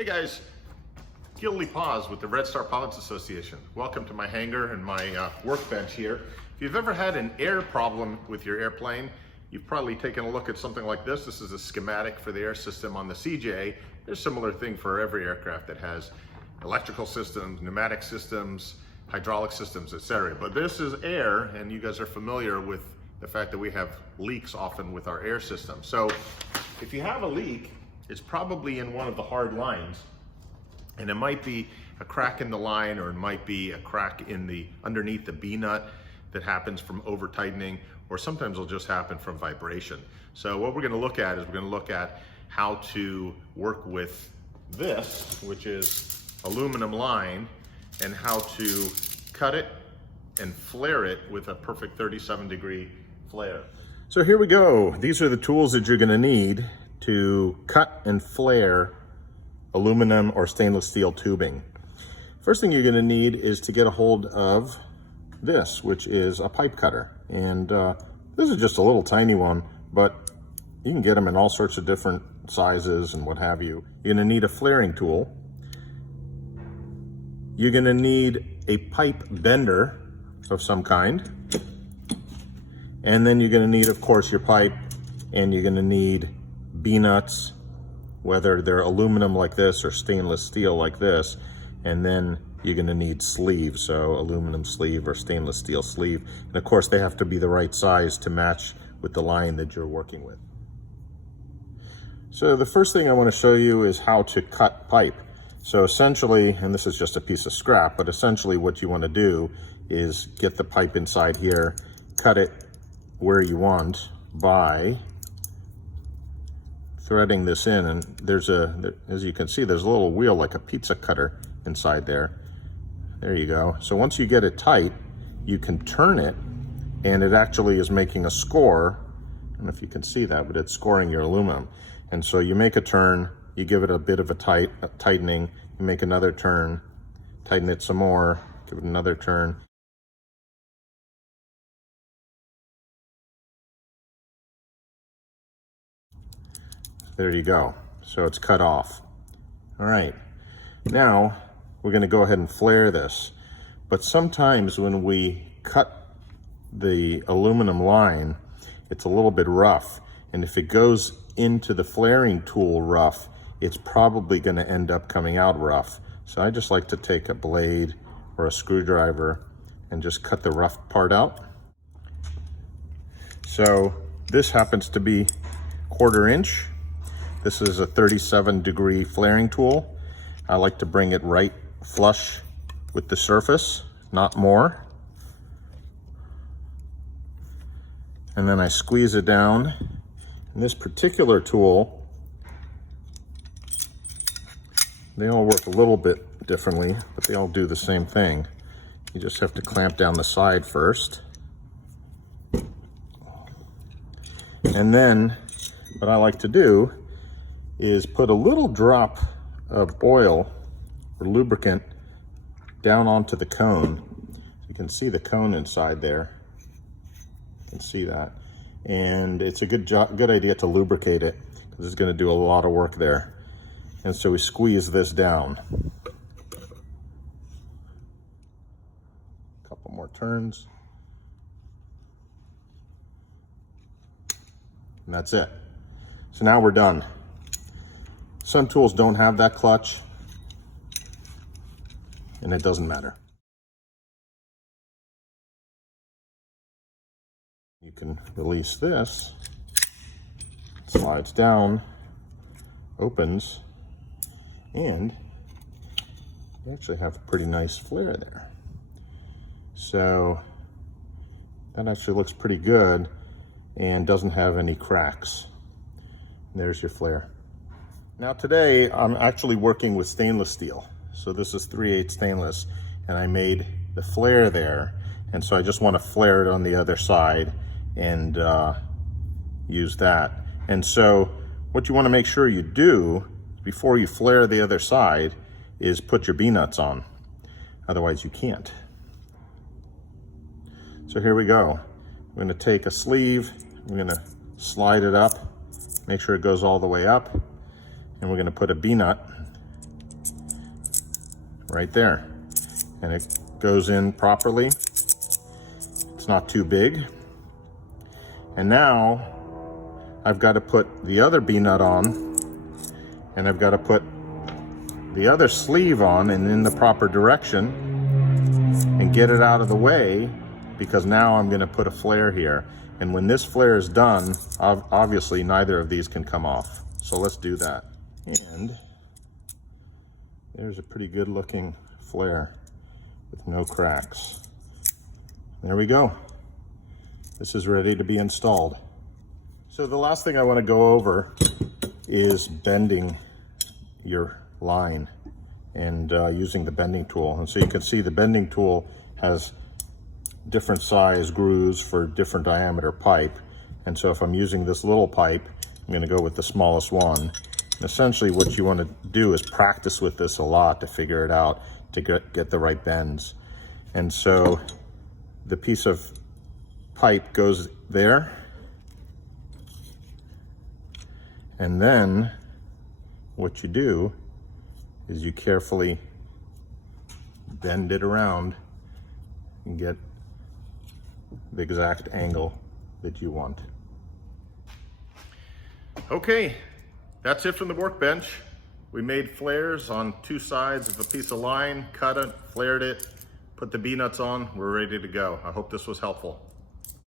Hey guys, Gil Lipaz with the Red Star Pilots Association. Welcome to my hangar and my workbench here. If you've ever had an air problem with your airplane, you've probably taken a look at something like this. This is a schematic for the air system on the CJ. There's a similar thing for every aircraft that has electrical systems, pneumatic systems, hydraulic systems, etc. But this is air, and you guys are familiar with the fact that we have leaks often with our air system. So if you have a leak, it's probably in one of the hard lines, and it might be a crack in the line, or it might be a crack in the underneath the B nut that happens from over tightening, or sometimes it'll just happen from vibration. So what we're going to look at is we're going to look at how to work with this, which is aluminum line, and how to cut it and flare it with a perfect 37-degree flare. So here we go. These are the tools that you're going to need to cut and flare aluminum or stainless steel tubing. First thing you're going to need is to get a hold of this, which is a pipe cutter. And this is just a little tiny one, but you can get them in all sorts of different sizes and what have you. You're going to need a flaring tool. You're going to need a pipe bender of some kind. And then you're going to need, of course, your pipe, and you're going to need B-nuts, whether they're aluminum like this or stainless steel like this. And then you're going to need sleeves, so aluminum sleeve or stainless steel sleeve. And of course, they have to be the right size to match with the line that you're working with. So the first thing I want to show you is how to cut pipe. So essentially, and this is just a piece of scrap, but essentially what you want to do is get the pipe inside here, cut it where you want by threading this in, and as you can see, there's a little wheel like a pizza cutter inside there. There you go. So once you get it tight, you can turn it, and it actually is making a score. I don't know if you can see that, but it's scoring your aluminum. And so you make a turn, you give it a bit of a tightening, you make another turn, tighten it some more, give it another turn. There you go. So it's cut off. All right. Now we're going to go ahead and flare this. But sometimes when we cut the aluminum line, it's a little bit rough. And if it goes into the flaring tool rough, it's probably going to end up coming out rough. So I just like to take a blade or a screwdriver and just cut the rough part out. So this happens to be 1/4 inch. This is a 37-degree flaring tool. I like to bring it right flush with the surface, not more. And then I squeeze it down. And this particular tool, they all work a little bit differently, but they all do the same thing. You just have to clamp down the side first. And then what I like to do is put a little drop of oil or lubricant down onto the cone. You can see the cone inside there. You can see that. And it's a good idea to lubricate it, because it's going to do a lot of work there. And so we squeeze this down. A couple more turns. And that's it. So now we're done. Some tools don't have that clutch, and it doesn't matter. You can release this, it slides down, opens, and you actually have a pretty nice flare there. So that actually looks pretty good and doesn't have any cracks. And there's your flare. Now today I'm actually working with stainless steel. So this is 3/8 stainless, and I made the flare there. And so I just want to flare it on the other side and use that. And so what you want to make sure you do before you flare the other side is put your B-nuts on. Otherwise you can't. So here we go. I'm going to take a sleeve, I'm going to slide it up, make sure it goes all the way up, and we're going to put a B-nut right there. And it goes in properly. It's not too big. And now I've got to put the other B-nut on, and I've got to put the other sleeve on and in the proper direction and get it out of the way, because now I'm going to put a flare here. And when this flare is done, obviously neither of these can come off. So let's do that. And there's a pretty good looking flare with no cracks. There we go. This is ready to be installed. So the last thing I want to go over is bending your line and using the bending tool. And so you can see the bending tool has different size grooves for different diameter pipe. And so if I'm using this little pipe, I'm going to go with the smallest one. And essentially what you want to do is practice with this a lot to figure it out, to get the right bends. And so the piece of pipe goes there, and then what you do is you carefully bend it around and get the exact angle that you want. Okay, that's it from the workbench. We made flares on two sides of a piece of line, cut it, flared it, put the B-nuts on, we're ready to go. I hope this was helpful.